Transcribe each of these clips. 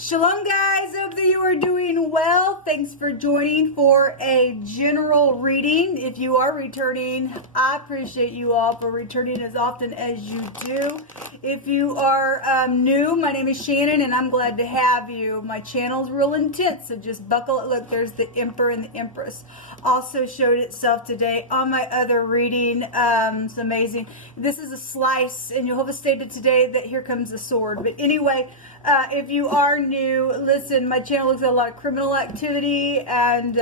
Shalom guys, hope that you are doing well. Thanks for joining for a general reading. If you are returning, I appreciate you all for returning as often as you do. If you are new, my name is Shannon and I'm glad to have you. My channel is real intense, so just buckle it. Look, there's the Emperor and the Empress. Also showed itself today on my other reading. It's amazing. This is a slice, and you'll have stated today that here comes the sword. But anyway, if you are new, listen, my channel looks at a lot of criminal activity and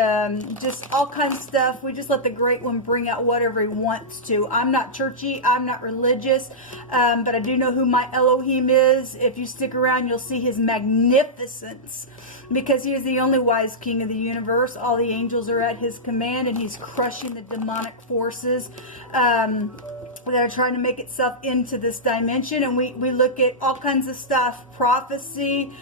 just all kinds of stuff. We just let the Great One bring out whatever he wants to. I'm not churchy, I'm not religious, but I do know who my Elohim is. If you stick around, you'll see his magnificence, because he is the only wise king of the universe. All the angels are at his command, and he's crushing the demonic forces that are trying to make itself into this dimension. And we look at all kinds of stuff, prophecy,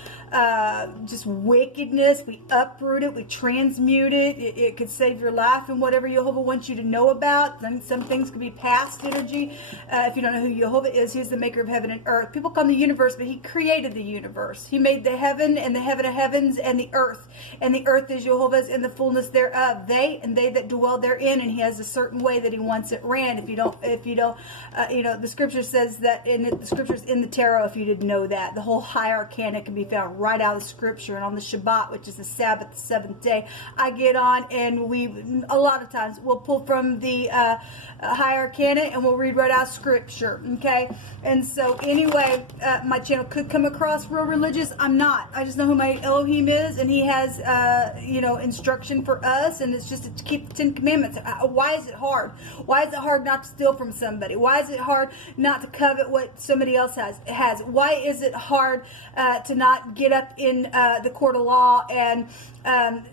just wickedness. We uproot it, we transmute it. It could save your life and whatever Jehovah wants you to know about. Then some things could be past energy. If you don't know who Jehovah is, he's the maker of heaven and earth. People call him the universe, but he created the universe. He made the heaven and the heaven of heavens and the earth. And the earth is Jehovah's and the fullness thereof. They and they that dwell therein. And he has a certain way that he wants it ran. If you don't, the scripture says that the scriptures in the tarot, if you didn't know that, the whole high arcana can be found right out of scripture. And on the Shabbat, which is the Sabbath, the seventh day, I get on and a lot of times we'll pull from the high arcana and we'll read right out of scripture. Okay. And so anyway, my channel could come across real religious. I'm not. I just know who my Elohim is, and he has, instruction for us, and it's just to keep the 10 Commandments. Why is it hard? Why is it hard not to steal from somebody? Why is it hard not to covet what somebody else has? Why is it hard to not get up in the court of law and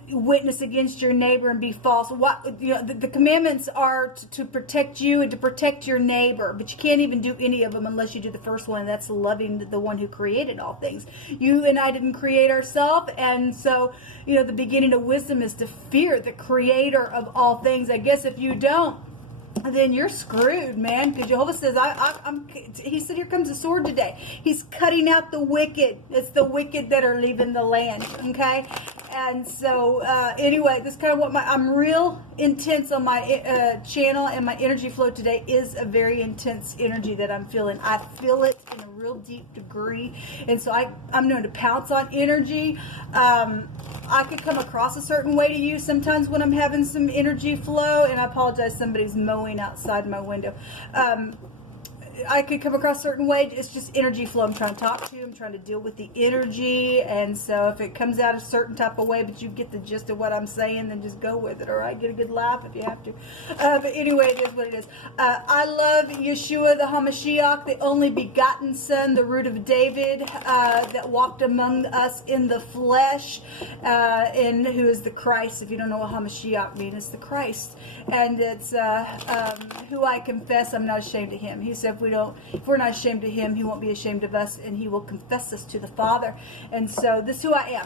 witness against your neighbor and be false? The commandments are to protect you and to protect your neighbor, but you can't even do any of them unless you do the first one, and that's loving the one who created all things. You and I didn't create ourselves, and so the beginning of wisdom is to fear the creator of all things. I guess if you don't, then you're screwed, man, because Jehovah says, he said, here comes the sword today. He's cutting out the wicked. It's the wicked that are leaving the land, okay? And so, anyway, this is kind of what I'm real intense on my channel, and my energy flow today is a very intense energy that I'm feeling. I feel it in a real deep degree, and so I'm known to pounce on energy. I could come across a certain way to you sometimes when I'm having some energy flow, and I apologize, somebody's mowing outside my window. I could come across a certain way. It's just energy flow. I'm trying to talk to you. I'm trying to deal with the energy. And so if it comes out a certain type of way, but you get the gist of what I'm saying, then just go with it, all right? Get a good laugh if you have to. But anyway, it is what it is. I love Yeshua, the HaMashiach, the only begotten Son, the root of David, that walked among us in the flesh, and who is the Christ. If you don't know what HaMashiach means, it's the Christ. And it's who I confess I'm not ashamed of him. He said, if we're not ashamed of him, he won't be ashamed of us, and he will confess us to the Father. And so this is who I am.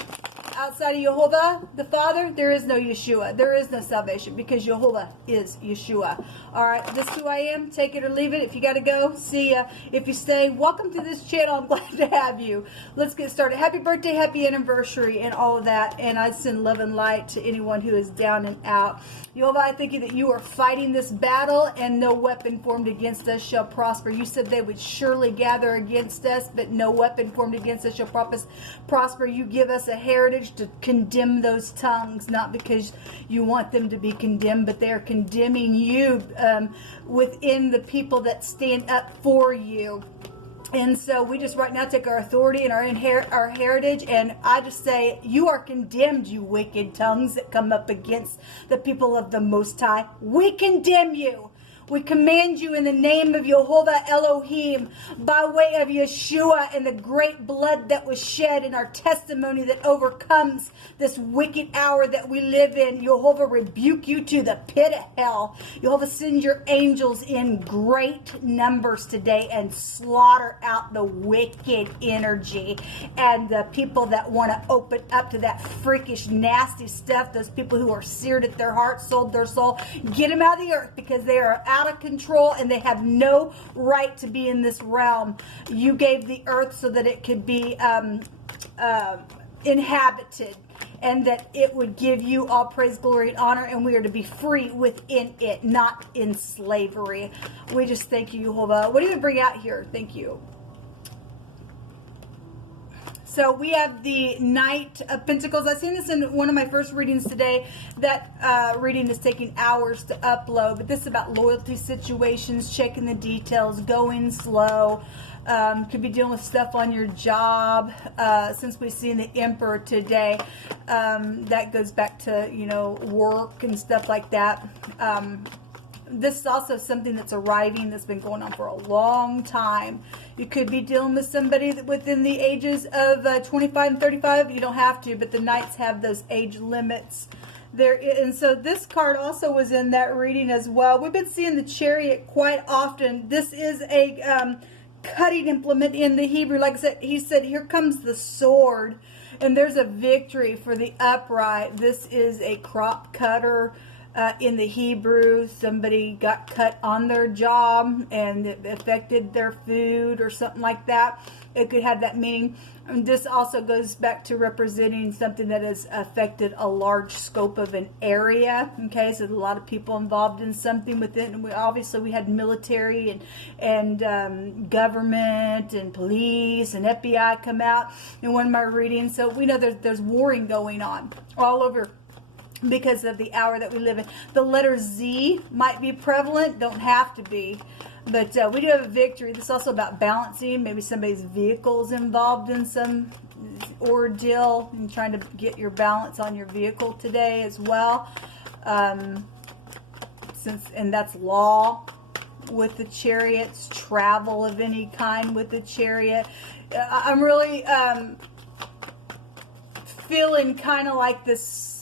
Outside of Jehovah, the Father, there is no Yeshua. There is no salvation, because Jehovah is Yeshua. All right, this is who I am. Take it or leave it. If you got to go, see ya. If you stay, welcome to this channel. I'm glad to have you. Let's get started. Happy birthday, happy anniversary, and all of that. And I send love and light to anyone who is down and out. Jehovah, I thank you that you are fighting this battle, and no weapon formed against us shall prosper. You said they would surely gather against us, but no weapon formed against us shall prosper. You give us a heritage to condemn those tongues, not because you want them to be condemned, but they are condemning you within the people that stand up for you. And so we just right now take our authority and our heritage, and I just say, you are condemned, you wicked tongues that come up against the people of the Most High. We condemn you. We command you in the name of Jehovah Elohim, by way of Yeshua and the great blood that was shed in our testimony that overcomes this wicked hour that we live in. Jehovah, rebuke you to the pit of hell. Jehovah, send your angels in great numbers today and slaughter out the wicked energy and the people that want to open up to that freakish, nasty stuff. Those people who are seared at their heart, sold their soul. Get them out of the earth, because they are out of control and they have no right to be in this realm. You gave the earth so that it could be inhabited, and that it would give you all praise, glory, and honor, and we are to be free within it, not in slavery. We just thank you, Jehovah. What do you bring out here? Thank you. So we have the Knight of Pentacles. I've seen this in one of my first readings today. That reading is taking hours to upload, but this is about loyalty situations, checking the details, going slow. Could be dealing with stuff on your job. Since we've seen the Emperor today, that goes back to, you know, work and stuff like that. This is also something that's arriving, that's been going on for a long time. You could be dealing with somebody that within the ages of 25 and 35. You don't have to, but the Knights have those age limits there. And so this card also was in that reading as well. We've been seeing the Chariot quite often. This is a cutting implement in the Hebrew. Like I said, he said, here comes the sword, and there's a victory for the upright. This is a crop cutter. In the Hebrew, somebody got cut on their job and it affected their food or something like that. It could have that meaning. And this also goes back to representing something that has affected a large scope of an area. Okay, so there's a lot of people involved in something within. And obviously we had military and government and police and FBI come out in one of my readings. So we know there's warring going on all over, because of the hour that we live in. The letter Z might be prevalent, don't have to be, but we do have a victory. This is also about balancing. Maybe somebody's vehicle is involved in some ordeal and trying to get your balance on your vehicle today as well. And that's law with the Chariots, travel of any kind with the Chariot. I'm really feeling kind of like this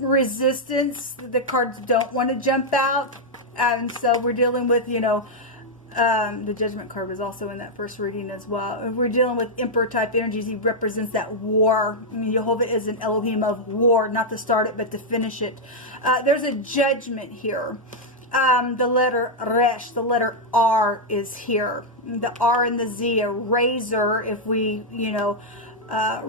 resistance. The cards don't want to jump out, and so we're dealing with, you know, the Judgment card was also in that first reading as well. We're dealing with Emperor type energies. He represents that war. I mean, Jehovah is an Elohim of war, not to start it but to finish it. There's a judgment here. The letter Resh, the letter R is here. The R and the Z, a razor, if we, you know,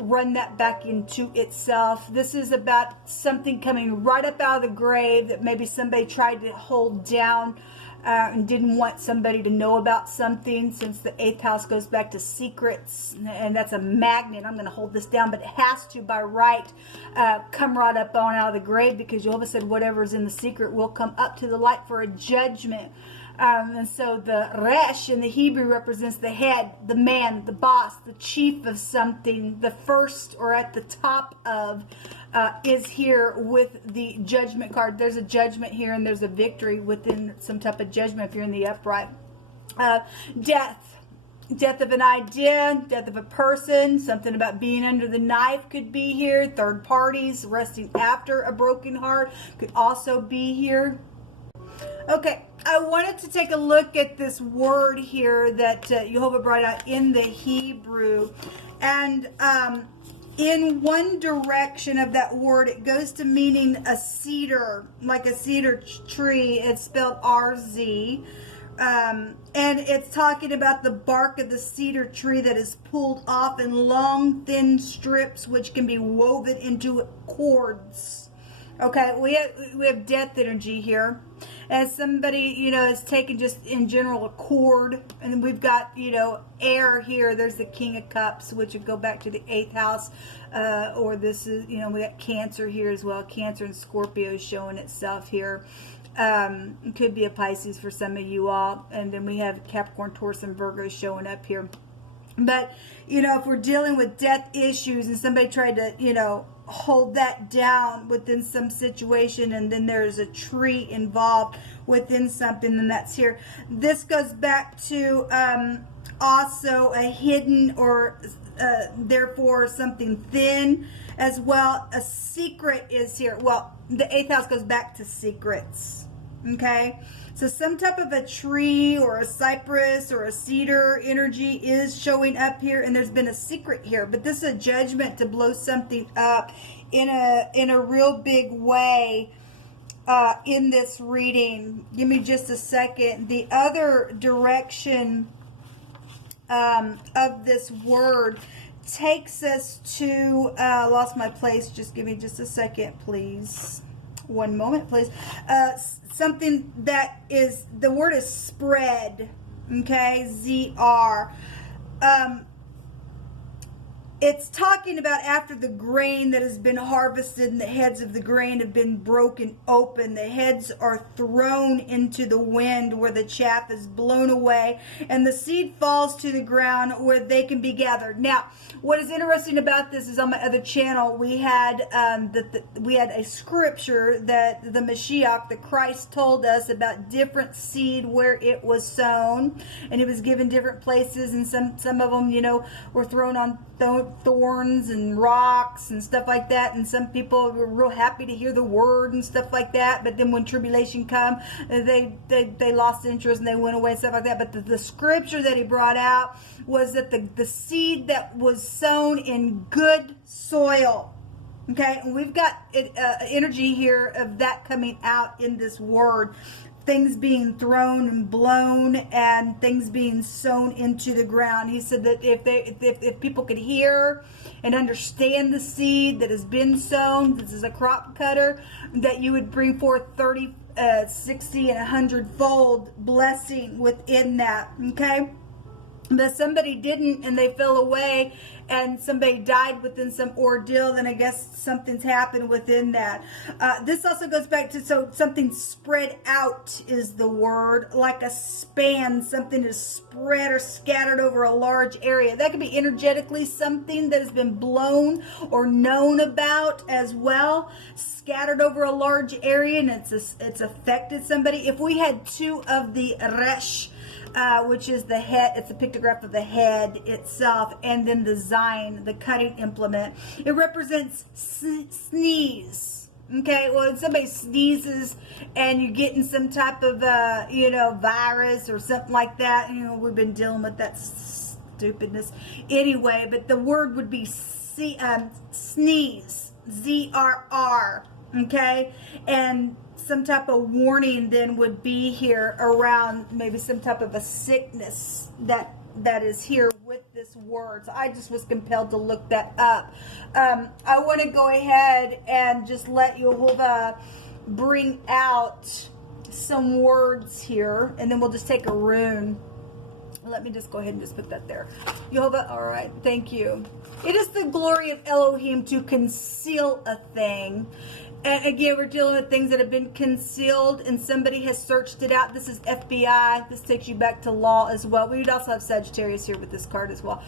run that back into itself. This is about something coming right up out of the grave that maybe somebody tried to hold down and didn't want somebody to know about something, since the 8th house goes back to secrets, and that's a magnet. I'm going to hold this down, but it has to, by right, come right up on out of the grave, because Jehovah said whatever's in the secret will come up to the light for a judgment. And so the Resh in the Hebrew represents the head, the man, the boss, the chief of something, the first or at the top of, is here with the Judgment card. There's a judgment here, and there's a victory within some type of judgment if you're in the upright. Death. Death of an idea, death of a person, something about being under the knife could be here. Third parties resting after a broken heart could also be here. Okay, I wanted to take a look at this word here that Jehovah brought out in the Hebrew. And in one direction of that word, it goes to meaning a cedar, like a cedar tree. It's spelled RZ. And it's talking about the bark of the cedar tree that is pulled off in long, thin strips, which can be woven into cords. Okay, we have death energy here. As somebody, you know, is taking just in general a cord, and then we've got, you know, air here. There's the King of Cups, which would go back to the 8th house, or this is, you know, we got Cancer here as well. Cancer and Scorpio showing itself here. It could be a Pisces for some of you all, and then we have Capricorn, Taurus, and Virgo showing up here. But, you know, if we're dealing with death issues and somebody tried to, you know, hold that down within some situation, and then there's a tree involved within something, and that's here. This goes back to also a hidden or therefore something thin as well. A secret is here. Well, the 8th house goes back to secrets. Okay, so some type of a tree or a cypress or a cedar energy is showing up here, and there's been a secret here. But this is a judgment to blow something up in a real big way in this reading. Give me just a second. The other direction of this word takes us to, lost my place. Just give me just a second, please. One moment, please. Something that is, the word is spread. Okay, ZR. It's talking about after the grain that has been harvested and the heads of the grain have been broken open. The heads are thrown into the wind where the chaff is blown away and the seed falls to the ground where they can be gathered. Now, what is interesting about this is on my other channel, we had we had a scripture that the Mashiach, the Christ, told us about different seed where it was sown, and it was given different places, and some of them, you know, were thrown on thorns and rocks and stuff like that, and some people were real happy to hear the word and stuff like that, but then when tribulation come, they lost interest and they went away and stuff like that. But the scripture that he brought out was that the seed that was sown in good soil, okay, and we've got energy here of that coming out in this word. Things being thrown and blown and things being sown into the ground. He said that if people could hear and understand the seed that has been sown, this is a crop cutter, that you would bring forth 30, 60, and 100-fold blessing within that, okay? But somebody didn't and they fell away and somebody died within some ordeal, then I guess something's happened within that. This also goes back to, so something spread out is the word, like a span. Something is spread or scattered over a large area. That could be energetically something that has been blown or known about as well, scattered over a large area, and it's affected somebody. If we had two of the resh, which is the head, it's a pictograph of the head itself, and then the Zion, the cutting implement. It represents sneeze. Okay, well, if somebody sneezes and you're getting some type of, you know, virus or something like that, you know, we've been dealing with that stupidness anyway, but the word would be sneeze, ZRR, okay, and some type of warning then would be here around maybe some type of a sickness that is here with this word. So I just was compelled to look that up. I want to go ahead and just let Yehovah bring out some words here, and then we'll just take a rune. Let me just go ahead and just put that there. Yehovah, all right, thank you. It is the glory of Elohim to conceal a thing. And again, we're dealing with things that have been concealed and somebody has searched it out. This is FBI. This takes you back to law as well. We would also have Sagittarius here with this card as well.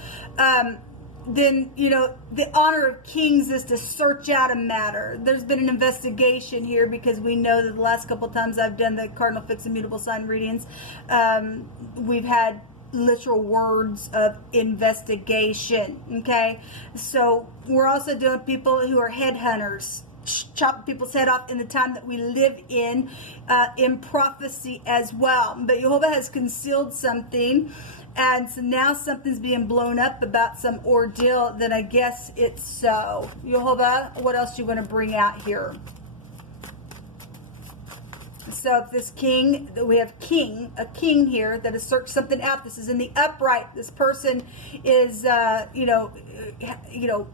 Then, you know, the honor of kings is to search out a matter. There's been an investigation here because we know that the last couple times I've done the cardinal-fixed-mutable sign readings, we've had literal words of investigation, okay? So we're also doing people who are headhunters, chop people's head off in the time that we live in prophecy as well. But Yehovah has concealed something, and so now something's being blown up about some ordeal, then I guess it's so. Yehovah, what else do you want to bring out here? So if this king, we have a king here that has searched something out. This is in the upright. This person is, you know,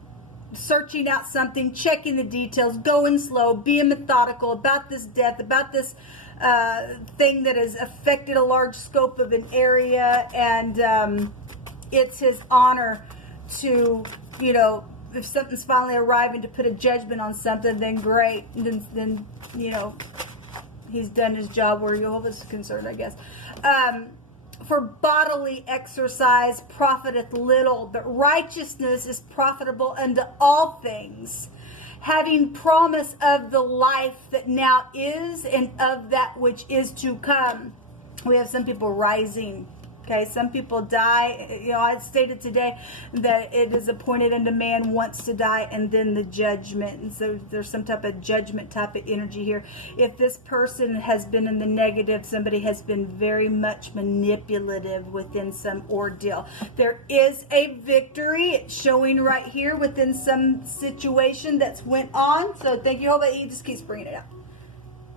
searching out something, checking the details, going slow, being methodical about this death, about this thing that has affected a large scope of an area, and it's his honor to, you know, if something's finally arriving to put a judgment on something, then great, then you know, he's done his job where Jehovah's concerned, I guess. For bodily exercise profiteth little, but righteousness is profitable unto all things, having promise of the life that now is and of that which is to come. We have some people rising. Okay, some people die. You know, I stated today that it is appointed unto man once to die and then the judgment. And so there's some type of judgment type of energy here. If this person has been in the negative, somebody has been very much manipulative within some ordeal. There is a victory. It's showing right here within some situation that's went on. So thank you, Jehovah. He just keeps bringing it out.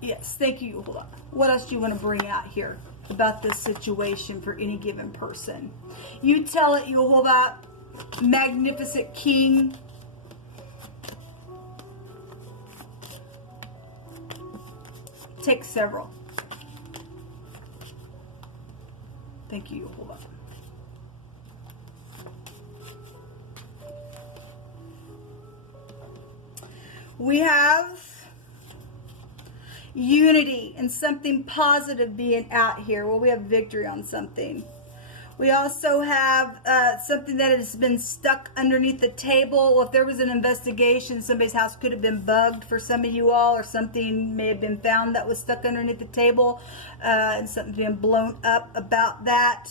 Yes, thank you, Jehovah. What else do you want to bring out here about this situation for any given person? You tell it, Yehovah. magnificent king. Take several. Thank you. Hold on. We have unity and something positive being out here. Well, we have victory on something. We also have something that has been stuck underneath the table. Well, if there was an investigation, somebody's house could have been bugged for some of you all, or something may have been found that was stuck underneath the table, and something's been blown up about that,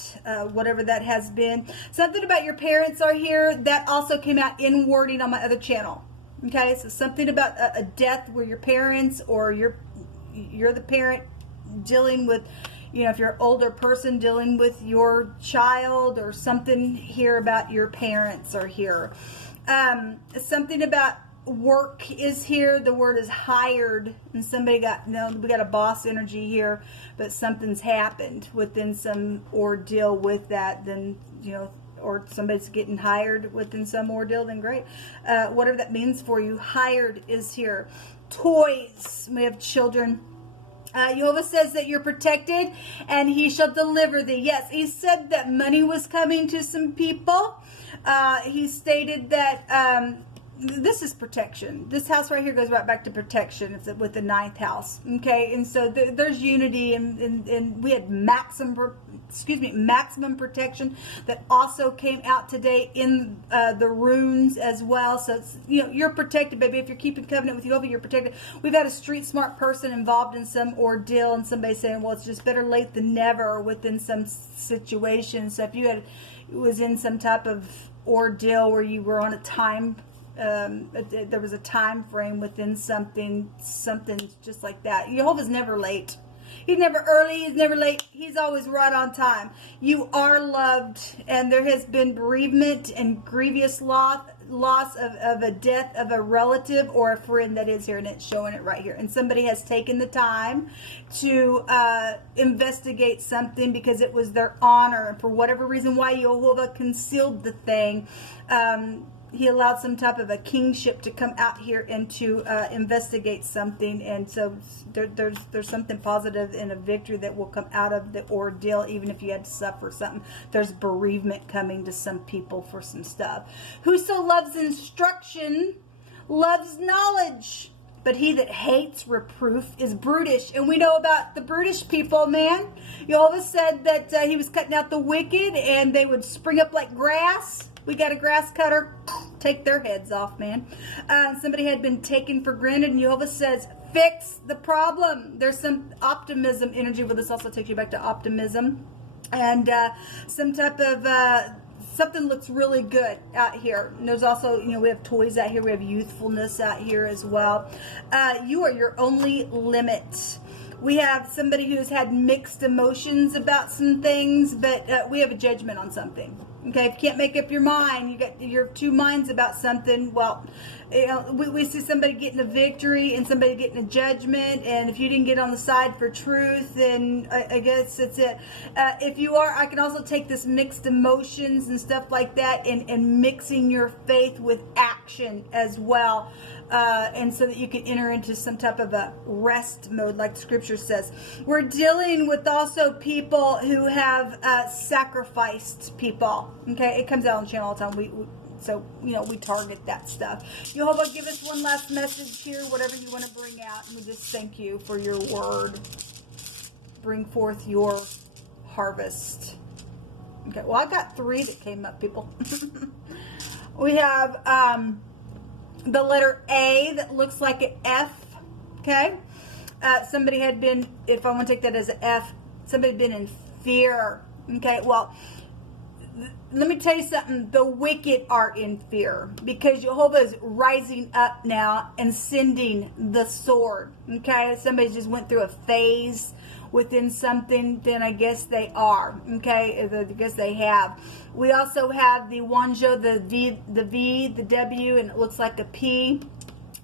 whatever that has been. Something about your parents are here. That also came out in wording on my other channel. Okay, so something about a death where your parents, or you're the parent dealing with, you know, if you're an older person dealing with your child, or something here about your parents are here. Something about work is here. The word is hired, and somebody got, no, we got a boss energy here, but something's happened within some ordeal with that. Then, you know, or somebody's getting hired within some ordeal, then great. Whatever that means for you, hired is here. Toys, we have children. YHVH says that you're protected, and he shall deliver thee. Yes, he said that money was coming to some people. He stated that this is protection. This house right here goes right back to protection. It's with the 9th house. Okay, and so there's unity, and we had maximum protection that also came out today in the runes as well. So it's, you know, you're protected, baby. If you're keeping covenant with YHVH, you're protected. We've had a street smart person involved in some ordeal, and somebody saying, well, it's just better late than never within some situations. So if you was in some type of ordeal where you were on a time, there was a time frame within something just like that. YHVH's never late. He's never early, he's never late, he's always right on time. You are loved, and there has been bereavement and grievous loss of a death of a relative or a friend that is here, and it's showing it right here. And somebody has taken the time to investigate something because it was their honor, and for whatever reason why YHVH concealed the thing, he allowed some type of a kingship to come out here and to investigate something. And so there's something positive and a victory that will come out of the ordeal, even if you had to suffer something. There's bereavement coming to some people for some stuff. Whoso loves instruction loves knowledge, but he that hates reproof is brutish. And we know about the brutish people, man. YHVH said that he was cutting out the wicked, and they would spring up like grass. We got a grass cutter, take their heads off, man. Somebody had been taken for granted, and YHVH says, fix the problem. There's some optimism energy, but this also takes you back to optimism. And some type of, something looks really good out here. And there's also, you know, we have toys out here. We have youthfulness out here as well. You are your only limit. We have somebody who's had mixed emotions about some things, but we have a judgment on something. Okay, if you can't make up your mind, you got your two minds about something. Well, you know, we see somebody getting a victory and somebody getting a judgment, and if you didn't get on the side for truth, then I guess it's it. If you are, I can also take this mixed emotions and stuff like that, and mixing your faith with action as well. And so that you can enter into some type of a rest mode, like Scripture says. We're dealing with also people who have sacrificed people. Okay, it comes out on the channel all the time. So, you know, we target that stuff. YHVH, give us one last message here, whatever you want to bring out. And we just thank you for your word. Bring forth your harvest. Okay, well, I got 3 that came up, people. We have the letter A that looks like an F. Okay, somebody had been, if I want to take that as an F, somebody had been in fear. Okay, well, let me tell you something. The wicked are in fear because YHVH is rising up now and sending the sword. Okay, somebody just went through a phase within something, then I guess they are. Okay, I guess they have. We also have the Wanzhou, the V, the W, and it looks like a P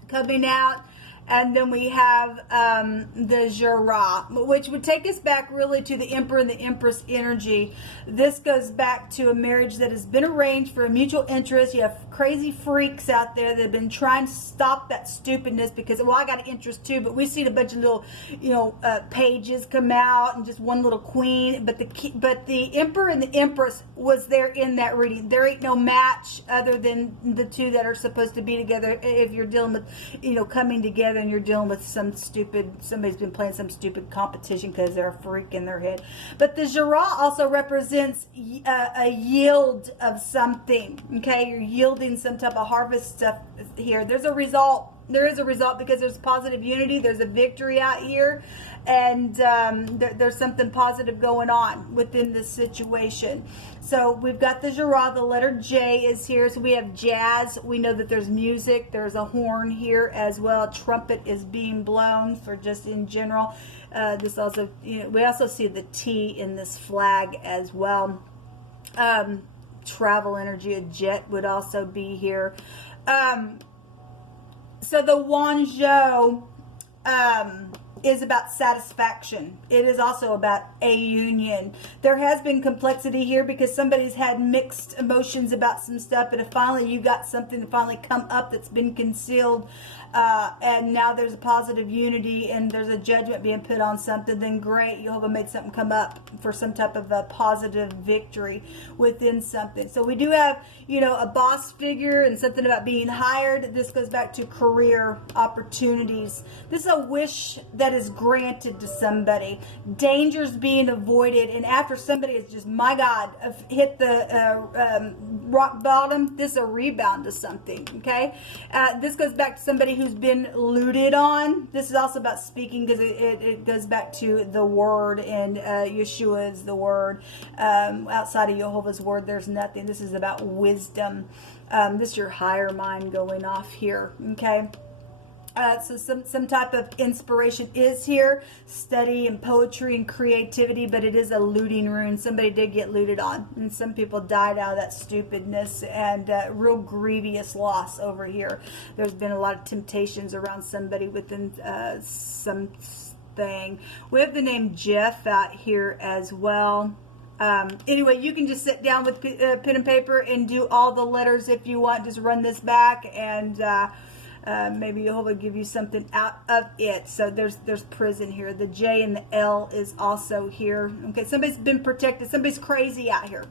coming out. And then we have the Jara, which would take us back really to the Emperor and the Empress energy. This goes back to a marriage that has been arranged for a mutual interest. You have crazy freaks out there that have been trying to stop that stupidness because, well, I got an interest too, but we've seen a bunch of little, pages come out and just one little queen. But the Emperor and the Empress was there in that reading. There ain't no match other than the two that are supposed to be together. If you're dealing with, coming together and you're dealing with somebody's been playing some stupid competition because they're a freak in their head. But the Jara also represents a yield of something. Okay, you're yielding some type of harvest stuff here. There's a result. There is a result because there's positive unity. There's a victory out here, and there's something positive going on within this situation. So we've got the Jara. The letter J is here. So we have jazz. We know that there's music. There's a horn here as well. A trumpet is being blown for just in general. This also, we also see the T in this flag as well. Travel energy, a jet would also be here. So the Wanzhou is about satisfaction. It is also about a union. There has been complexity here because somebody's had mixed emotions about some stuff, but if finally you got something to finally come up that's been concealed, and now there's a positive unity and there's a judgment being put on something, then great, Jehovah made something come up for some type of a positive victory within something. So we do have, a boss figure and something about being hired. This goes back to career opportunities. This is a wish that is granted to somebody. Dangers being avoided, and after somebody has just, my God, hit the rock bottom, this is a rebound to something, okay? This goes back to somebody who's been looted on. This is also about speaking because it goes back to the word, and Yeshua is the word. Outside of Jehovah's word, there's nothing. This is about wisdom. This is your higher mind going off here, okay? So some type of inspiration is here, study and poetry and creativity, but it is a looting rune. Somebody did get looted on, and some people died out of that stupidness, and real grievous loss over here. There's been a lot of temptations around somebody within something. We have the name Jeff out here as well. Anyway, you can just sit down with pen and paper and do all the letters if you want. Just run this back, and maybe Jehovah give you something out of it. So there's prison here. The J and the L is also here. Okay, somebody's been protected. Somebody's crazy out here.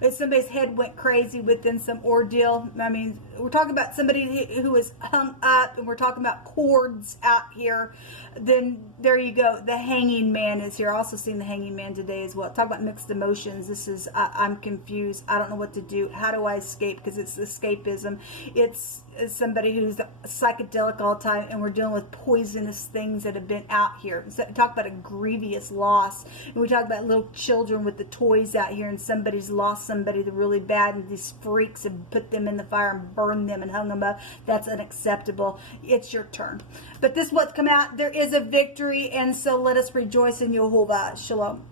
If somebody's head went crazy within some ordeal, I mean, we're talking about somebody who is hung up, and we're talking about cords out here, then there you go. The hanging man is here. I also seen the hanging man today as well. Talk about mixed emotions. This is, I'm confused. I don't know what to do. How do I escape? Because it's escapism. It's somebody who's psychedelic all the time, and we're dealing with poisonous things that have been out here. So talk about a grievous loss. And we talk about little children with the toys out here, and somebody's lost somebody really bad, and these freaks have put them in the fire and burned them and hung them up. That's unacceptable. It's your turn. But this is what's come out. There is a victory, and so let us rejoice in Jehovah. Shalom.